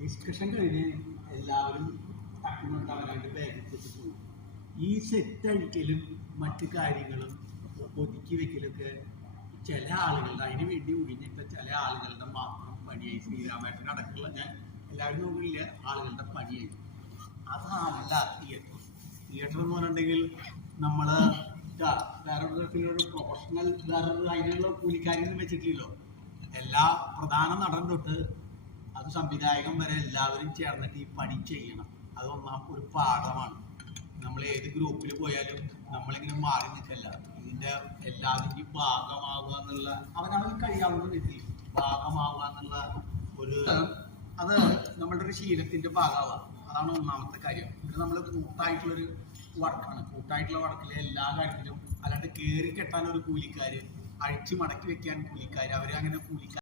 Discussion കഴിഞ്ഞ് എല്ലാവരും തട്ടുന്നുണ്ട് അവരാണ്ട് ബാഗിൽ പോകും. ഈ സെറ്റ് അഴിക്കലും മറ്റു കാര്യങ്ങളും ഒതുക്കി വെക്കലൊക്കെ ചില ആളുകളുടെ അതിന് വേണ്ടി ഒഴിഞ്ഞിട്ട ചില ആളുകളുടെ മാത്രം പണിയായി. ശ്രീരാമേട്ടൻ അടക്കമുള്ള ഞാൻ എല്ലാവരും നോക്കില്ല, ആളുകളുടെ പണിയായി. അതല്ല തിയേറ്റർ. തിയേറ്റർ എന്ന് പറഞ്ഞിട്ടുണ്ടെങ്കിൽ നമ്മൾ വേറെ തരത്തിലൊരു പ്രൊഫഷണൽ വേറൊരു അതിനുള്ള കൂലിക്കാരിയൊന്നും വെച്ചിട്ടില്ലല്ലോ. എല്ലാ പ്രധാന നടൻ തൊട്ട് അത് സംവിധായകൻ വരെ എല്ലാവരും ചേർന്നിട്ട് ഈ പണി ചെയ്യണം. അത് ഒരു പാഠമാണ്. നമ്മൾ ഏത് ഗ്രൂപ്പിൽ പോയാലും നമ്മളിങ്ങനെ മാറി നിൽക്കല്ല. ഇതിൻ്റെ എല്ലാത്തിൻ്റെയും ഭാഗമാവുക എന്നുള്ള അവനവന് കഴിയാവുന്ന രീതിയിൽ ഭാഗമാവുക എന്നുള്ള ഒരു അത് നമ്മളുടെ ഒരു ശീലത്തിൻ്റെ ഭാഗമാവുക. അതാണ് ഒന്നാമത്തെ കാര്യം. ഇത് നമ്മൾ കൂട്ടായിട്ടുള്ളൊരു വർക്കാണ്. കൂട്ടായിട്ടുള്ള വർക്കിലെ എല്ലാ കാര്യത്തിലും അല്ലാണ്ട് കയറി കെട്ടാൻ ഒരു കൂലിക്കാർ, അഴിച്ചു മടക്കി വെക്കാൻ കൂലിക്കാർ, അവർ അങ്ങനെ കൂലിക്കാർ